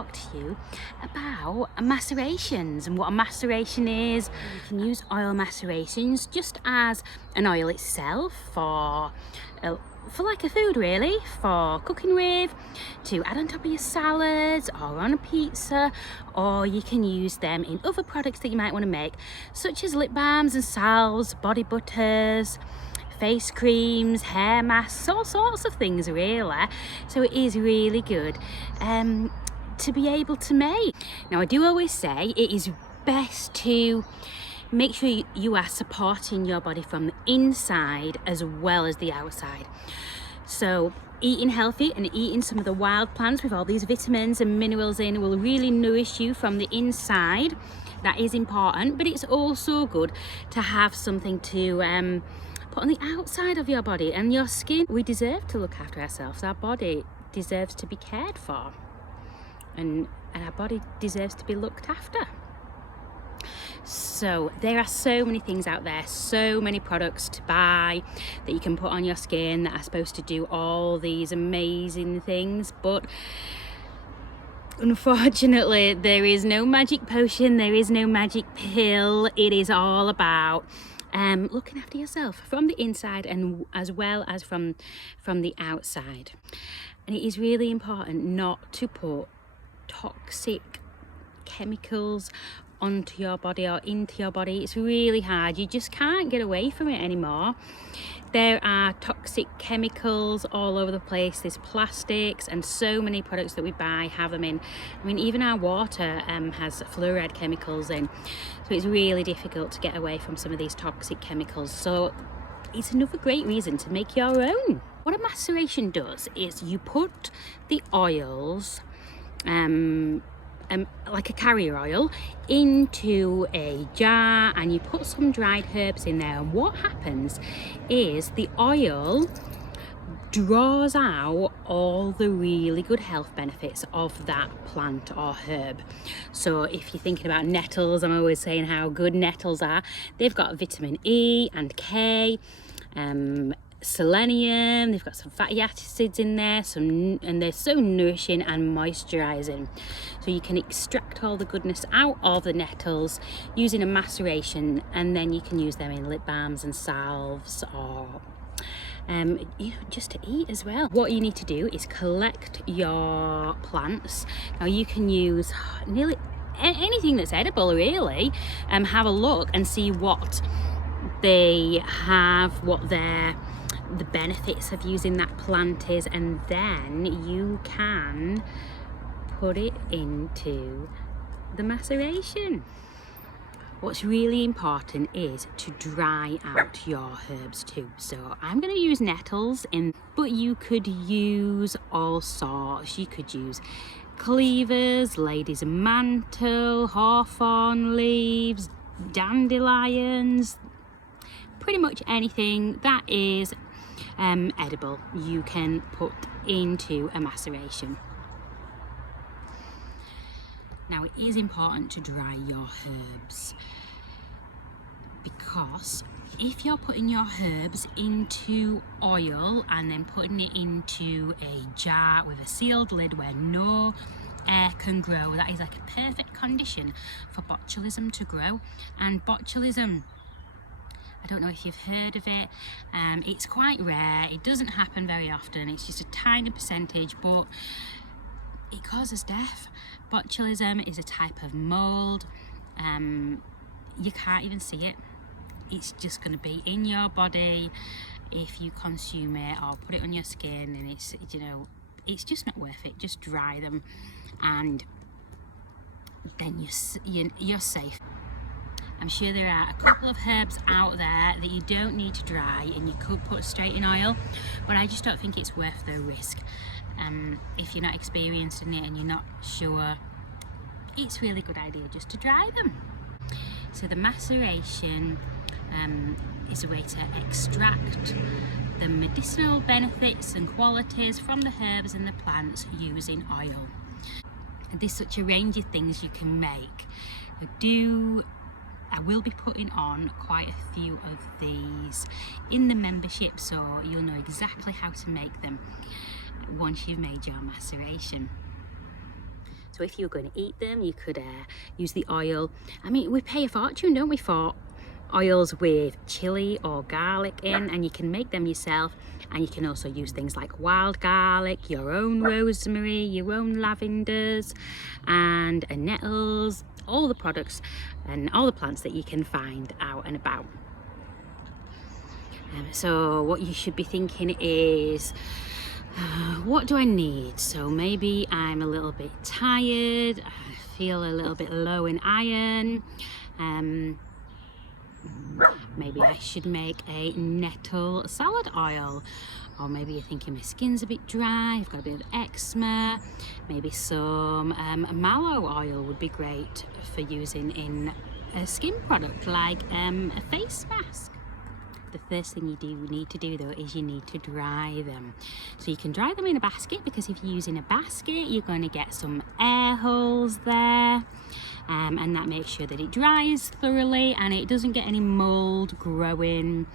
talk to you about macerations and what a maceration is. You can use oil macerations just as an oil itself for like a food really, for cooking with, to add on top of your salads or on a pizza, or you can use them in other products that you might want to make, such as lip balms and salves, body butters, face creams, hair masks, all sorts of things really. So it is really good to be able to make. Now I do always say it is best to make sure you are supporting your body from the inside as well as the outside. So eating healthy and eating some of the wild plants with all these vitamins and minerals in will really nourish you from the inside. That is important, but it's also good to have something to put on the outside of your body and your skin. We deserve to look after ourselves. Our body deserves to be cared for, and our body deserves to be looked after. So there are so many things out there, so many products to buy that you can put on your skin that are supposed to do all these amazing things, but unfortunately there is no magic potion, there is no magic pill. It is all about looking after yourself from the inside and as well as from the outside. And it is really important not to put toxic chemicals onto your body or into your body. It's really hard. You just can't get away from it anymore. There are toxic chemicals all over the place. There's plastics, and so many products that we buy have them in. I mean, even our water has fluoride chemicals in. So it's really difficult to get away from some of these toxic chemicals. So it's another great reason to make your own. What a maceration does is you put the oils like a carrier oil into a jar, and you put some dried herbs in there, and what happens is the oil draws out all the really good health benefits of that plant or herb. So if you're thinking about nettles, I'm always saying how good nettles are. They've got vitamin E and K, selenium, they've got some fatty acids in there, and they're so nourishing and moisturizing. So you can extract all the goodness out of the nettles using a maceration, and then you can use them in lip balms and salves, or just to eat as well. What you need to do is collect your plants. Now you can use nearly anything that's edible really, have a look and see what they have, what the benefits of using that plant is, and then you can put it into the maceration. What's really important is to dry out your herbs too. So I'm going to use nettles in, but you could use all sorts. You could use cleavers, lady's mantle, hawthorn leaves, dandelions, pretty much anything that is edible you can put into a maceration. Now it is important to dry your herbs, because if you're putting your herbs into oil and then putting it into a jar with a sealed lid where no air can grow, that is like a perfect condition for botulism to grow. And botulism, I don't know if you've heard of it, it's quite rare, it doesn't happen very often, it's just a tiny percentage, but it causes death. Botulism is a type of mold. You can't even see it. It's just going to be in your body if you consume it or put it on your skin, and it's just not worth it. Just dry them, and then you're safe. I'm sure there are a couple of herbs out there that you don't need to dry and you could put straight in oil, but I just don't think it's worth the risk. If you're not experienced in it and you're not sure, it's a really good idea just to dry them. So the maceration is a way to extract the medicinal benefits and qualities from the herbs and the plants using oil. And there's such a range of things you can make. I will be putting on quite a few of these in the membership, so you'll know exactly how to make them once you've made your maceration. So So if you're going to eat them, you could use the oil. I mean, we pay a fortune, don't we, for oils with chili or garlic in, and you can make them yourself. And you can also use things like wild garlic, your own rosemary, your own lavenders and nettles, all the products and all the plants that you can find out and about. So what you should be thinking is, what do I need? So maybe I'm a little bit tired, I feel a little bit low in iron. Maybe I should make a nettle salad oil. Or maybe you're thinking my skin's a bit dry, I've got a bit of eczema. Maybe some mallow oil would be great for using in a skin product like a face mask. The first thing you need to do though is you need to dry them. So you can dry them in a basket, because if you're using a basket you're going to get some air holes there, and that makes sure that it dries thoroughly and it doesn't get any mold growing,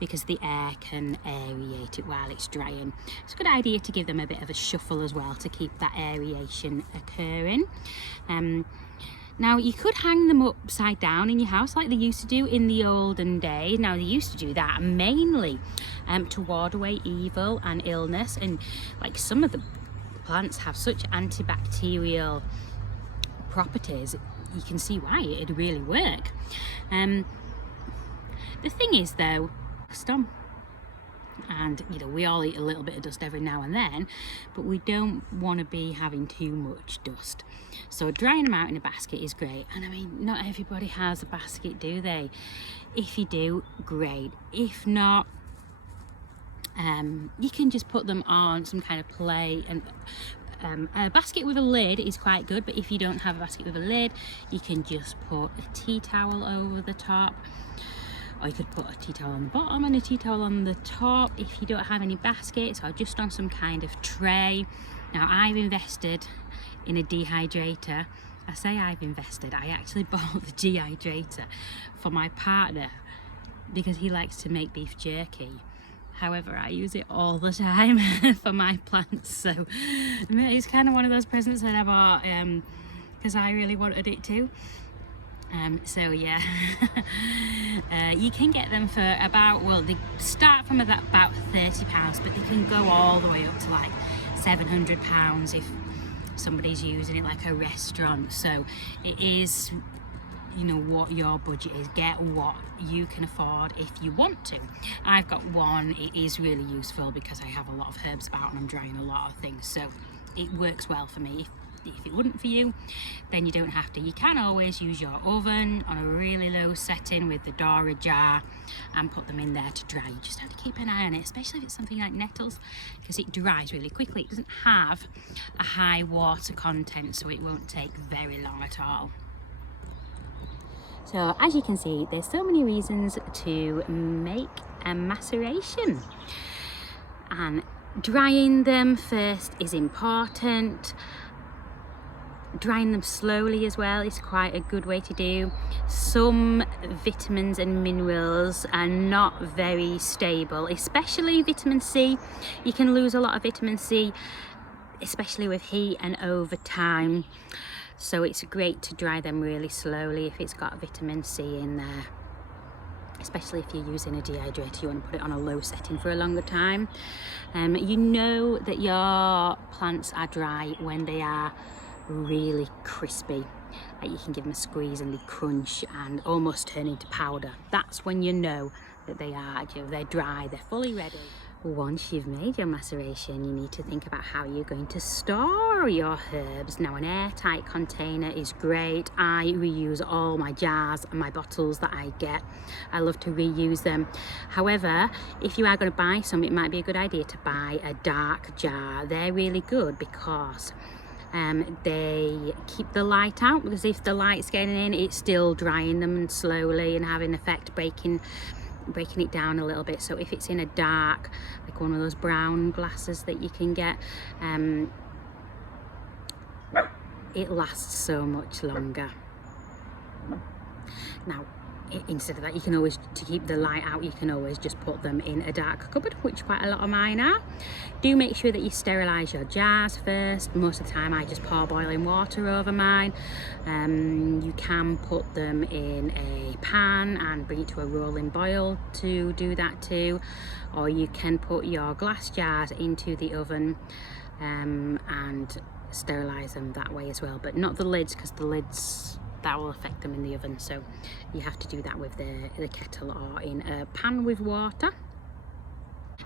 because the air can aerate it while it's drying. It's a good idea to give them a bit of a shuffle as well to keep that aeration occurring. Now you could hang them upside down in your house like they used to do in the olden days. Now they used to do that mainly to ward away evil and illness, and like some of the plants have such antibacterial properties, you can see why it'd really work. The thing is though, stomp. And you know, we all eat a little bit of dust every now and then, but we don't want to be having too much dust. So drying them out in a basket is great. And I mean, not everybody has a basket, do they? If you do, great. If not, you can just put them on some kind of plate. And a basket with a lid is quite good, but if you don't have a basket with a lid, you can just put a tea towel over the top. Or you could put a tea towel on the bottom and a tea towel on the top if you don't have any baskets, or just on some kind of tray. Now I've invested in a dehydrator. I say I've invested, I actually bought the dehydrator for my partner because he likes to make beef jerky. However, I use it all the time for my plants, so it's kind of one of those presents that I bought because I really wanted it too. So yeah, you can get them for about, well, they start from about £30, but they can go all the way up to like £700 if somebody's using it like a restaurant. So it is, you know, what your budget is. Get what you can afford if you want to. I've got one. It is really useful because I have a lot of herbs about and I'm drying a lot of things, so it works well for me. If it wouldn't for you, then you don't have to. You can always use your oven on a really low setting with the door ajar and put them in there to dry. You just have to keep an eye on it, especially if it's something like nettles, because it dries really quickly. It doesn't have a high water content, so it won't take very long at all. So as you can see, there's so many reasons to make a maceration, and drying them first is important. Drying them slowly as well is quite a good way to do. Some vitamins and minerals are not very stable, especially vitamin C. You can lose a lot of vitamin C, especially with heat and over time. So it's great to dry them really slowly if it's got vitamin C in there. Especially if you're using a dehydrator, you want to put it on a low setting for a longer time. You know that your plants are dry when they are really crispy. Like you can give them a squeeze and they crunch and almost turn into powder. That's when you know that they are, you know, they're dry, they're fully ready. Once you've made your maceration, you need to think about how you're going to store your herbs. Now, an airtight container is great. I reuse all my jars and my bottles that I get. I love to reuse them. However, if you are going to buy some, it might be a good idea to buy a dark jar. They're really good because they keep the light out, because if the light's getting in, it's still drying them slowly and having effect breaking it down a little bit. So if it's in a dark, like one of those brown glasses that you can get, it lasts so much longer. Now, instead of that, you can always, to keep the light out, you can always just put them in a dark cupboard, which quite a lot of mine are. Do make sure that you sterilise your jars first. Most of the time I just pour boiling water over mine. You can put them in a pan and bring it to a rolling boil to do that too, or you can put your glass jars into the oven and sterilise them that way as well, but not the lids, because the lids, that will affect them in the oven, so you have to do that with the kettle or in a pan with water.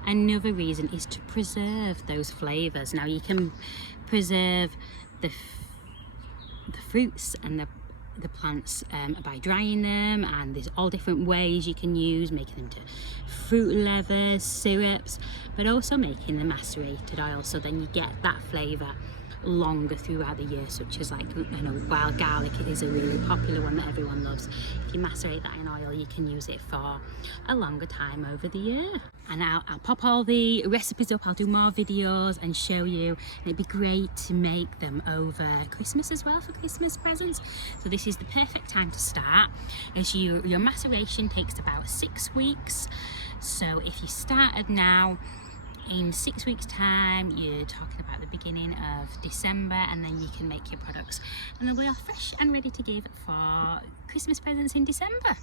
Another reason is to preserve those flavours. Now you can preserve the fruits and the plants by drying them, and there's all different ways you can use, making them to fruit leathers, syrups, but also making the macerated oil, so then you get that flavour longer throughout the year, such as, like, I know wild garlic is a really popular one that everyone loves. If you macerate that in oil, you can use it for a longer time over the year. And I'll pop all the recipes up, I'll do more videos and show you, and it'd be great to make them over Christmas as well, for Christmas presents. So this is the perfect time to start, as your maceration takes about 6 weeks. So if you started now, in 6 weeks time, you're talking about the beginning of December, and then you can make your products and they'll be all fresh and ready to give for Christmas presents in December.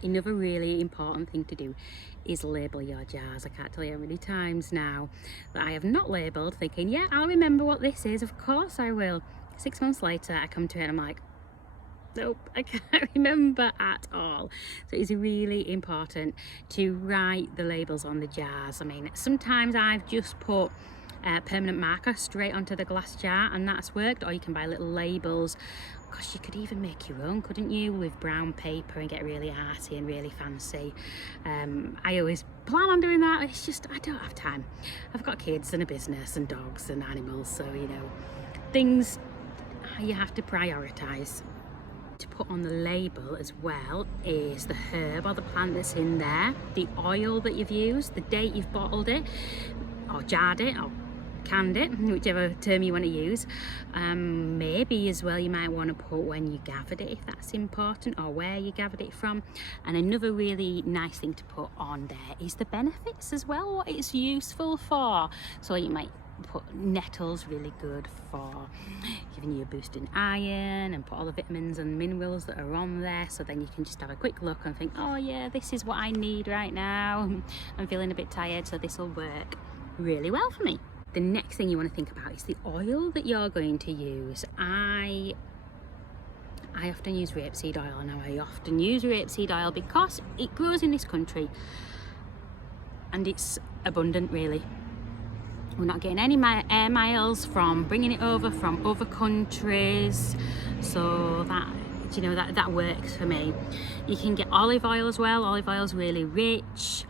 Another really important thing to do is label your jars. I can't tell you how many times now that I have not labelled, thinking, yeah, I'll remember what this is, of course I will. 6 months later I come to it and I'm like, nope, I can't remember at all. So it's really important to write the labels on the jars. I mean, sometimes I've just put permanent marker straight onto the glass jar and that's worked, or you can buy little labels. Gosh, you could even make your own, couldn't you, with brown paper and get really arty and really fancy. I always plan on doing that, it's just I don't have time. I've got kids and a business and dogs and animals, so you know, things you have to prioritise. To put on the label as well is the herb or the plant that's in there, the oil that you've used, the date you've bottled it or jarred it or canned it, whichever term you want to use. Maybe as well you might want to put when you gathered it, if that's important, or where you gathered it from. And another really nice thing to put on there is the benefits as well, what it's useful for. So you might put nettles, really good for giving you a boost in iron, and put all the vitamins and minerals that are on there, so then you can just have a quick look and think, oh yeah, this is what I need right now. I'm feeling a bit tired, so this will work really well for me. The next thing you want to think about is the oil that you're going to use. I often use rapeseed oil. Now I often use rapeseed oil because it grows in this country and it's abundant, really. We're not getting any air miles from bringing it over from other countries, so that, you know, that works for me. You can get olive oil as well. Olive oil is really rich.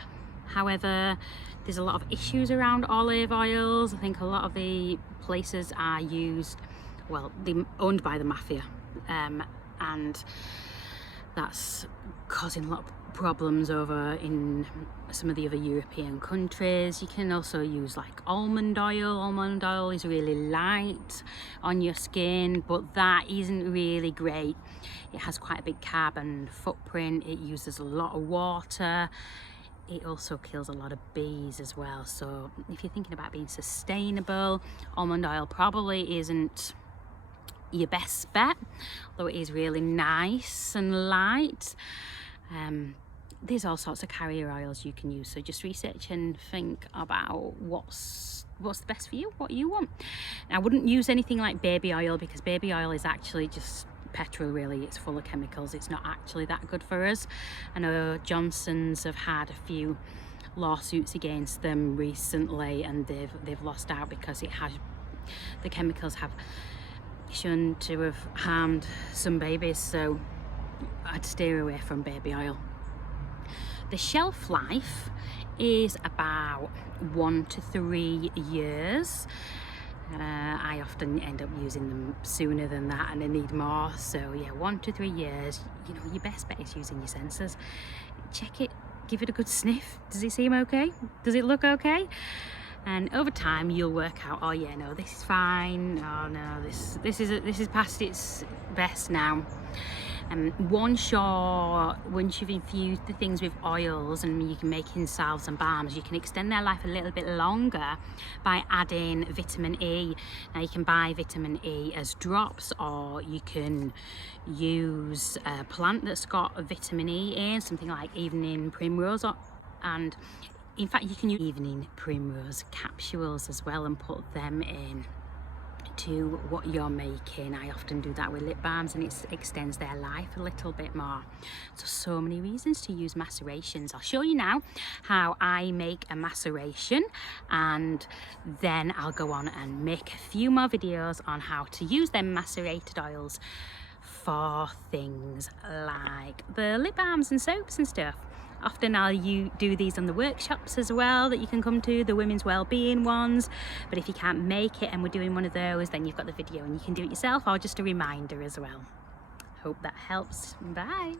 However, there's a lot of issues around olive oils. I think a lot of the places are used, well, they're owned by the mafia, and that's causing a lot of problems over in some of the other European countries. You can also use like almond oil. Almond oil is really light on your skin, but that isn't really great. It has quite a big carbon footprint. It uses a lot of water. It also kills a lot of bees as well. So if you're thinking about being sustainable, almond oil probably isn't your best bet, although it is really nice and light. There's all sorts of carrier oils you can use, so just research and think about what's the best for you, what you want. I wouldn't use anything like baby oil, because baby oil is actually just petrol, really. It's full of chemicals. It's not actually that good for us. I know Johnson's have had a few lawsuits against them recently, and they've lost out because the chemicals have shown to have harmed some babies, so I'd steer away from baby oil. The shelf life is about 1 to 3 years. I often end up using them sooner than that, and I need more. So yeah, 1 to 3 years. You know, your best bet is using your sensors. Check it, give it a good sniff. Does it seem okay? Does it look okay? And over time you'll work out, oh yeah, no, this is fine. Oh no, this is past its best now. Once you've infused the things with oils and you can make in salves and balms, you can extend their life a little bit longer by adding vitamin E. Now you can buy vitamin E as drops, or you can use a plant that's got a vitamin E in, something like evening primrose, and in fact you can use evening primrose capsules as well and put them in to what you're making. I often do that with lip balms, and it extends their life a little bit more. So many reasons to use macerations. I'll show you now how I make a maceration, and then I'll go on and make a few more videos on how to use them macerated oils for things like the lip balms and soaps and stuff. Often I'll do these on the workshops as well that you can come to, the women's well-being ones. But if you can't make it and we're doing one of those, then you've got the video and you can do it yourself, or just a reminder as well. Hope that helps. Bye.